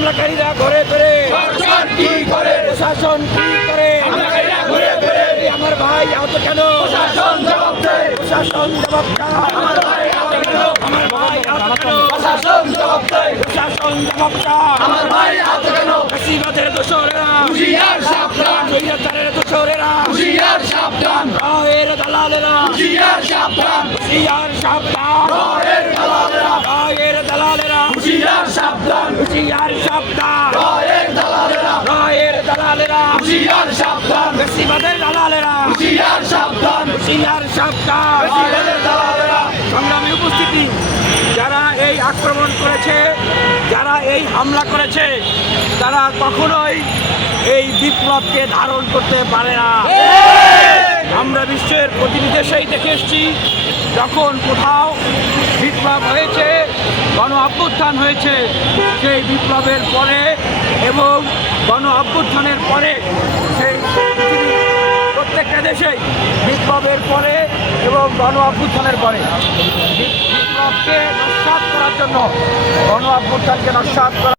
হামলাকারীরা ঘরে ফেরে। প্রশাসন কি করে? প্রশাসন কি করে? আমার ভাই আহত কেন? প্রশাসন জবাব দেয়। প্রশাসন জবাব। আমার ভাই আহত কেন? আমার ভাই আহত কেন? প্রশাসন জবাব দেয়। প্রশাসন জবাব। আমার ভাই আহত কেন? বেশিরভাগের দোষরেরা। হুশিয়ার সাবধান। স্বৈরাচারের দোষরেরা। হুশিয়ার সাবধান। দালালেরা। হুশিয়ার সাবধান। হুশিয়ার সাবধান রায়ের দালালেরা রায়ের দালালেরা হুশিয়ার সাবধান। হুশিয়ার সাবধান। রায়ের দালালেরা। রায়ের দালালেরা। হুশিয়ার সাবধান। বেশিরভাগের দালালেরা। হুশিয়ার সাবধান। হুশিয়ার সাবধান। রায়ের দালালেরা। সংগ্রামী উপস্থিতি যারা এই আক্রমণ করেছে যারা এই হামলা করেছে তারা কখনোই এই বিপ্লবকে ধারণ করতে পারে না। আমরা বিশ্বের প্রতিটি দেশেই দেখে এসেছি যখন কোথাও বিপ্লব হয়েছে অভ্যুত্থান হয়েছে সেই বিপ্লবের পরে এবং গণ অভ্যুত্থানের পরে সেই প্রত্যেকটা দেশেই বিপ্লবের পরে এবং গণ অভ্যুত্থানের পরে। বিপ্লবকে নস্বাত করার জন্য গণ অভ্যুত্থানকে নস্বাত করা